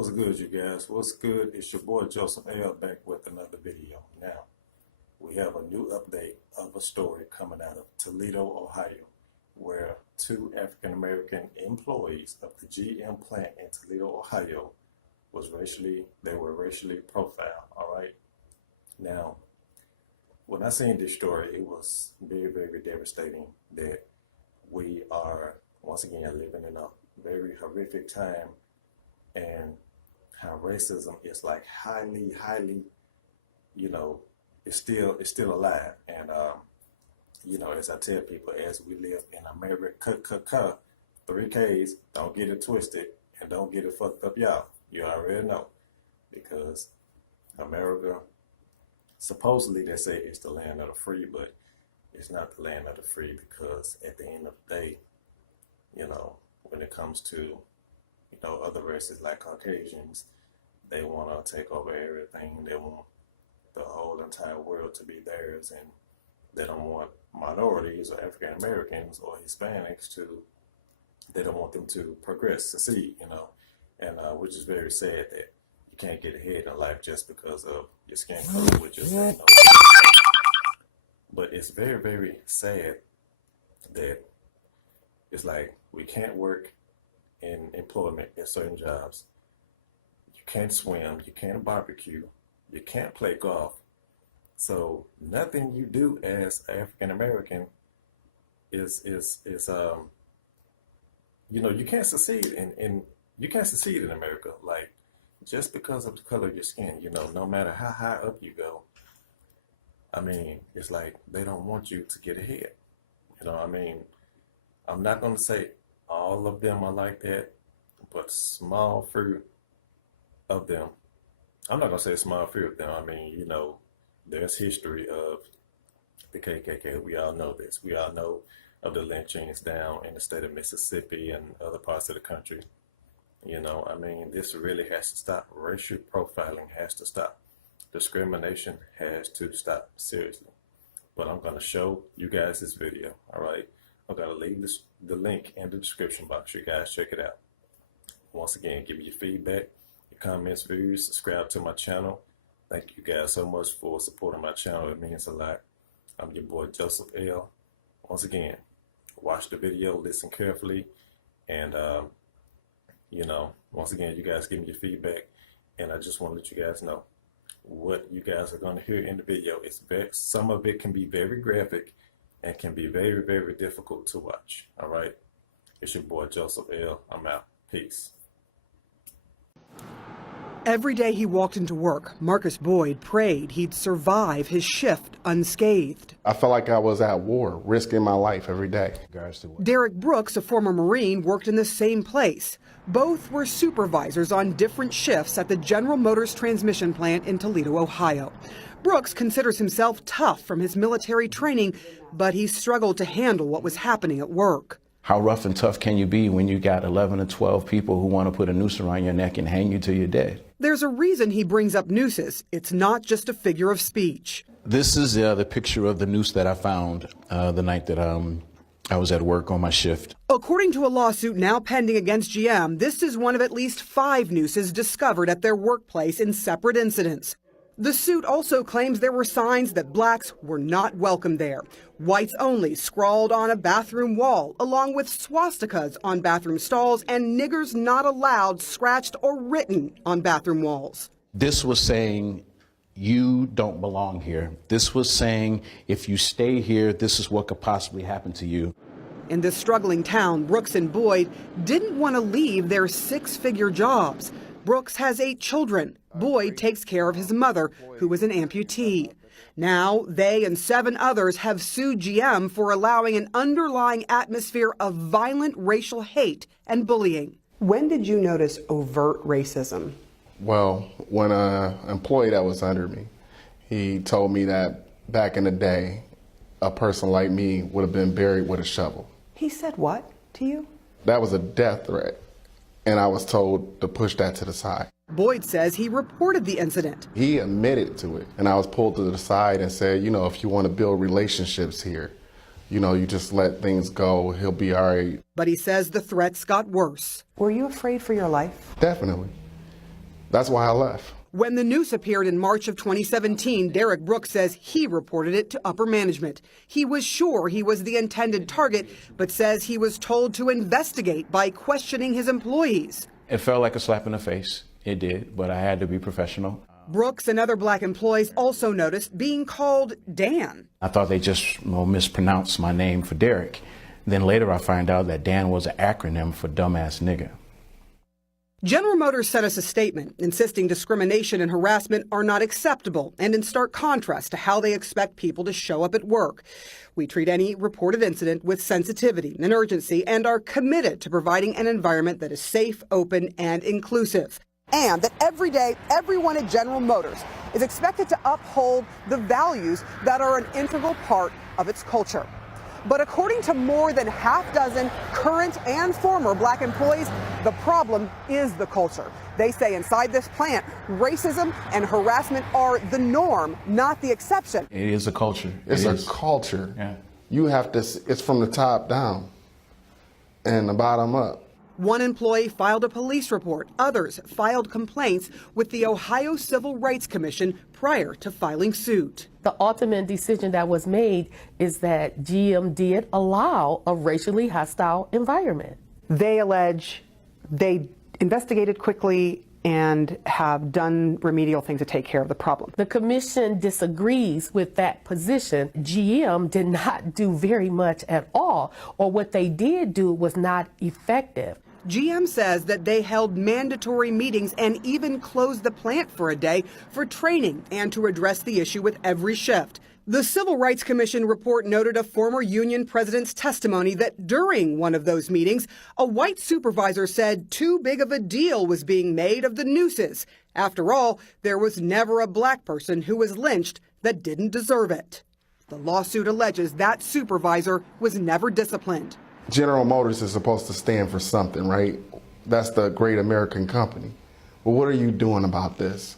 What's good, you guys? What's good? It's your boy Joseph L. back with another video. Now, we have a new update of a story coming out of Toledo, Ohio, where two African-American employees of the GM plant in Toledo, Ohio, were racially profiled, all right? Now, when I seen this story, it was very, very devastating that we are, once again, living in a very horrific time, and how racism is like highly, it's still alive. And, as I tell people, as we live in America, 3Ks, don't get it twisted and don't get it fucked up, y'all. You already know. Because America, supposedly they say it's the land of the free, but it's not the land of the free, because at the end of the day, when it comes to other races like Caucasians, they want to take over everything. They want the whole entire world to be theirs, and they don't want minorities or African Americans or Hispanics they don't want them to progress, succeed, and which is very sad that you can't get ahead in life just because of your skin color, which is, but it's very, very sad that it's like we can't work in employment in certain jobs. You can't swim, you can't barbecue, you can't play golf. So nothing you do as African American is you can't succeed in America. Like, just because of the color of your skin, no matter how high up you go, I mean, it's like they don't want you to get ahead. I'm not gonna say all of them are like that, but small fruit of them. I'm not gonna say small fruit of them. I mean, there's history of the KKK. We all know this. We all know of the lynchings down in the state of Mississippi and other parts of the country. This really has to stop. Racial profiling has to stop. Discrimination has to stop, seriously. But I'm gonna show you guys this video, all right? I'm gonna leave the link in the description box. You guys check it out. Once again, give me your feedback, your comments, views, subscribe to my channel. Thank you guys so much for supporting my channel. It means a lot. I'm your boy Joseph L. Once again, watch the video, listen carefully, and once again, you guys give me your feedback, and I just want to let you guys know what you guys are going to hear in the video. Some of it can be very graphic and can be very, very difficult to watch. All right, it's your boy Joseph L. I'm out. Peace. Every day he walked into work, Marcus Boyd prayed he'd survive his shift unscathed. I felt like I was at war, risking my life every day. Derek Brooks, a former Marine, worked in the same place. Both were supervisors on different shifts at the General Motors transmission plant in Toledo, Ohio. Brooks considers himself tough from his military training, but he struggled to handle what was happening at work. How rough and tough can you be when you got 11 or 12 people who want to put a noose around your neck and hang you till you're dead? There's a reason he brings up nooses. It's not just a figure of speech. This is the picture of the noose that I found the night that I was at work on my shift. According to a lawsuit now pending against GM, this is one of at least 5 nooses discovered at their workplace in separate incidents. The suit also claims there were signs that blacks were not welcome there. Whites only scrawled on a bathroom wall, along with swastikas on bathroom stalls and niggers not allowed scratched or written on bathroom walls. This was saying, you don't belong here. This was saying, if you stay here, this is what could possibly happen to you. In this struggling town, Brooks and Boyd didn't want to leave their 6-figure jobs. Brooks has 8 children. Boyd takes care of his mother, who was an amputee. Now, they and 7 others have sued GM for allowing an underlying atmosphere of violent racial hate and bullying. When did you notice overt racism? Well, when an employee that was under me, he told me that back in the day, a person like me would have been buried with a shovel. He said what to you? That was a death threat, and I was told to push that to the side. Boyd says he reported the incident. He admitted to it, and I was pulled to the side and said, if you want to build relationships here, you just let things go, he'll be all right. But he says the threats got worse. Were you afraid for your life? Definitely. That's why I left. When the noose appeared in March of 2017, Derek Brooks says he reported it to upper management. He was sure he was the intended target, but says he was told to investigate by questioning his employees. It felt like a slap in the face. It did, but I had to be professional. Brooks and other black employees also noticed being called Dan. I thought they just mispronounced my name for Derek. Then later I find out that Dan was an acronym for dumbass nigga. General Motors sent us a statement insisting discrimination and harassment are not acceptable and in stark contrast to how they expect people to show up at work. We treat any reported incident with sensitivity and urgency and are committed to providing an environment that is safe, open, and inclusive. And that every day, everyone at General Motors is expected to uphold the values that are an integral part of its culture. But according to more than half dozen current and former black employees, the problem is the culture. They say inside this plant, racism and harassment are the norm, not the exception. It is a culture. It's a culture. Yeah. You have to, it's from the top down and the bottom up. One employee filed a police report. Others filed complaints with the Ohio Civil Rights Commission prior to filing suit. The ultimate decision that was made is that GM did allow a racially hostile environment. They allege they investigated quickly and have done remedial things to take care of the problem. The commission disagrees with that position. GM did not do very much at all, or what they did do was not effective. GM says that they held mandatory meetings and even closed the plant for a day for training and to address the issue with every shift. The Civil Rights Commission report noted a former union president's testimony that during one of those meetings, a white supervisor said too big of a deal was being made of the nooses. After all, there was never a black person who was lynched that didn't deserve it. The lawsuit alleges that supervisor was never disciplined. General Motors is supposed to stand for something, right? That's the great American company. But what are you doing about this?